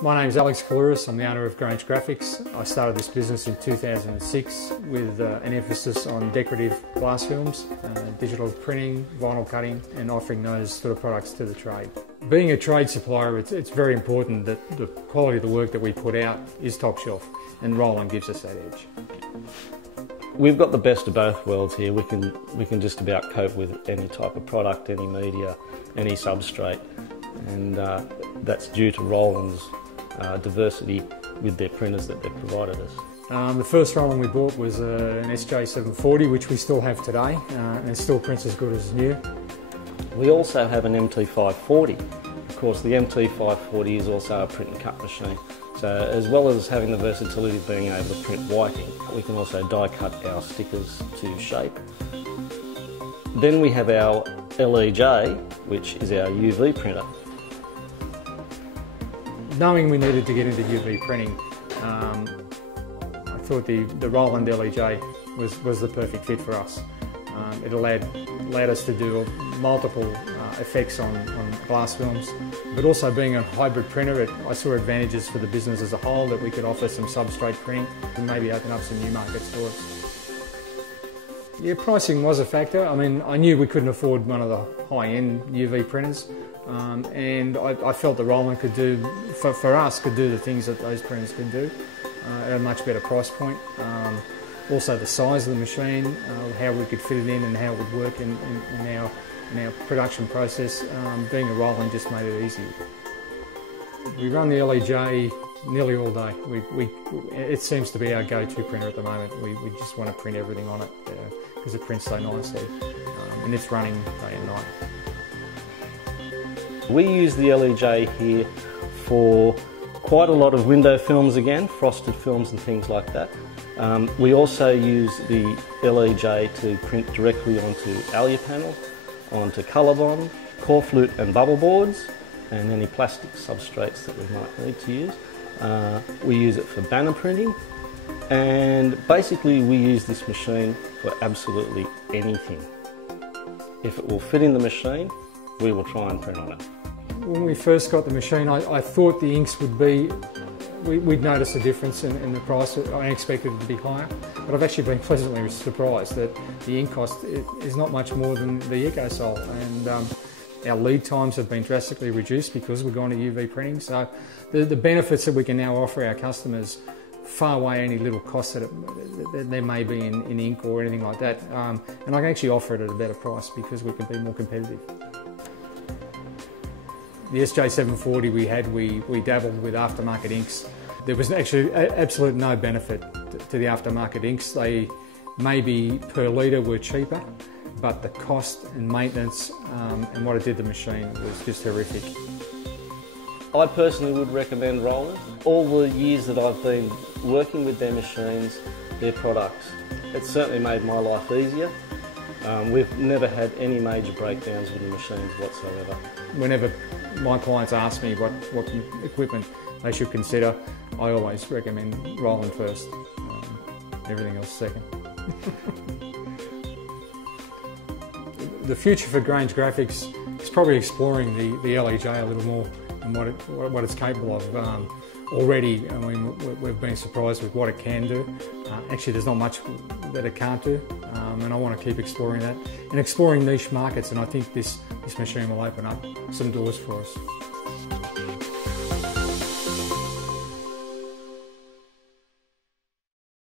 My name is Alex Kalouris. I'm the owner of Grange Graphics. I started this business in 2006 with an emphasis on decorative glass films, digital printing, vinyl cutting, and offering those sort of products to the trade. Being a trade supplier, it's very important that the quality of the work that we put out is top shelf, and Roland gives us that edge. We've got the best of both worlds here. We can just about cope with any type of product, any media, any substrate, and that's due to Roland's diversity with their printers that they've provided us. The first Roland we bought was an LEJ-640, which we still have today, and it still prints as good as new. We also have an MT540. Of course, the MT540 is also a print and cut machine. So as well as having the versatility of being able to print whiting, we can also die cut our stickers to shape. Then we have our LEJ, which is our UV printer. Knowing we needed to get into UV printing, I thought the Roland LEJ was the perfect fit for us. It allowed us to do multiple effects on glass films, but also being a hybrid printer, I saw advantages for the business as a whole, that we could offer some substrate printing and maybe open up some new markets for us. Yeah, pricing was a factor. I mean, I knew we couldn't afford one of the high-end UV printers, and I felt that Roland could do, for us, could do the things that those printers could do at a much better price point. Also the size of the machine, how we could fit it in and how it would work in our production process, being a Roland just made it easy. We run the LEJ nearly all day. It seems to be our go-to printer at the moment. We just want to print everything on it because it prints so nicely, and it's running day and night. We use the LEJ here for quite a lot of window films again, frosted films and things like that. We also use the LEJ to print directly onto alia panel, onto colour bond, core flute and bubble boards, and any plastic substrates that we might need to use. We use it for banner printing, and basically we use this machine for absolutely anything. If it will fit in the machine, we will try and print on it. When we first got the machine, I thought the inks would be, we'd notice a difference in the price. I expected it to be higher, but I've actually been pleasantly surprised that the ink cost is not much more than the EcoSol, and our lead times have been drastically reduced because we're going to UV printing. So the benefits that we can now offer our customers far outweigh any little costs that there may be in ink or anything like that, and I can actually offer it at a better price because we can be more competitive. The LEJ-740 we dabbled with aftermarket inks. There was actually absolute no benefit to the aftermarket inks. They maybe per litre were cheaper, but the cost and maintenance and what it did to the machine was just horrific. I personally would recommend Roland. All the years that I've been working with their machines, their products, it's certainly made my life easier. We've never had any major breakdowns with the machines whatsoever. Whenever my clients ask me what equipment they should consider, I always recommend Roland first, everything else second. The future for Grange Graphics is probably exploring the LEJ a little more and what it's capable of. Already, I mean, we've been surprised with what it can do. Actually, there's not much that it can't do, and I want to keep exploring that and exploring niche markets, and I think this machine will open up some doors for us.